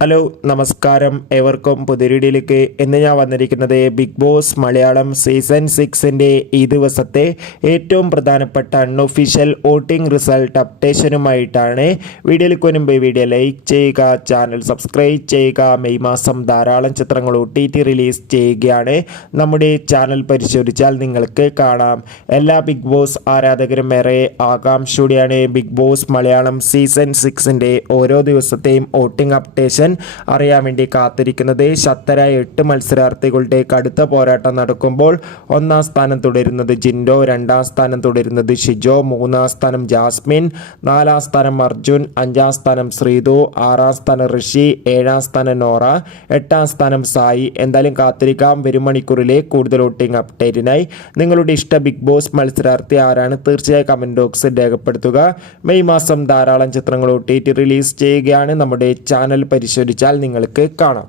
Hello നമസ്കാരം ഏവർക്കും പുതിരിടിയിലേക്ക് ഇന്ന് ഞാൻ വന്നിരിക്കുന്നത് ബിഗ് ബോസ് മലയാളം സീസൺ സിക്സിന്റെ ഈ ദിവസത്തെ ഏറ്റവും പ്രധാനപ്പെട്ട അൺഒഫീഷ്യൽ വോട്ടിംഗ് റിസൾട്ട് അപ്ഡേഷനുമായിട്ടാണ് വീഡിയോയിലേക്ക് മുൻപ് വീഡിയോ ലൈക്ക് ചെയ്യുക ചാനൽ സബ്സ്ക്രൈബ് ചെയ്യുക മെയ് മാസം ധാരാളം ചിത്രങ്ങൾ ഒ ടി ടി റിലീസ് ചെയ്യുകയാണ്. നമ്മുടെ ചാനൽ പരിശോധിച്ചാൽ നിങ്ങൾക്ക് കാണാം. എല്ലാ ബിഗ് ബോസ് ആരാധകരും ഏറെ ആകാംക്ഷയോടെയാണ് ബിഗ് ബോസ് മലയാളം സീസൺ സിക്സിന്റെ ഓരോ ദിവസത്തെയും വോട്ടിംഗ് അപ്ഡേഷൻ അറിയാൻ വേണ്ടി കാത്തിരിക്കുന്നത് ശക്തരായ എട്ട് മത്സരാർത്ഥികളുടെ കടുത്ത പോരാട്ടം നടക്കുമ്പോൾ ഒന്നാം സ്ഥാനം തുടരുന്നത് ജിൻഡോ രണ്ടാം സ്ഥാനം തുടരുന്നത് ഷിജോ മൂന്നാം സ്ഥാനം ജാസ്മിൻ നാലാം സ്ഥാനം അർജുൻ അഞ്ചാം സ്ഥാനം ശ്രീതു ആറാം സ്ഥാനം ഋഷി ഏഴാം സ്ഥാനം നോറ എട്ടാം സ്ഥാനം സായി. എന്തായാലും കാത്തിരിക്കാം. വരും മണിക്കൂറിലെ കൂടുതൽ വോട്ടിംഗ് അപ്ഡേറ്റിനായി നിങ്ങളുടെ ഇഷ്ട ബിഗ് ബോസ് മത്സരാർത്ഥി ആരാണ് തീർച്ചയായും കമന്റ് ബോക്സിൽ രേഖപ്പെടുത്തുക. മെയ് മാസം ധാരാളം ചിത്രങ്ങൾ ഒ റിലീസ് ചെയ്യുകയാണ് നമ്മുടെ ചാനൽ പരിശോധിച്ചാൽ നിങ്ങൾക്ക് കാണാം.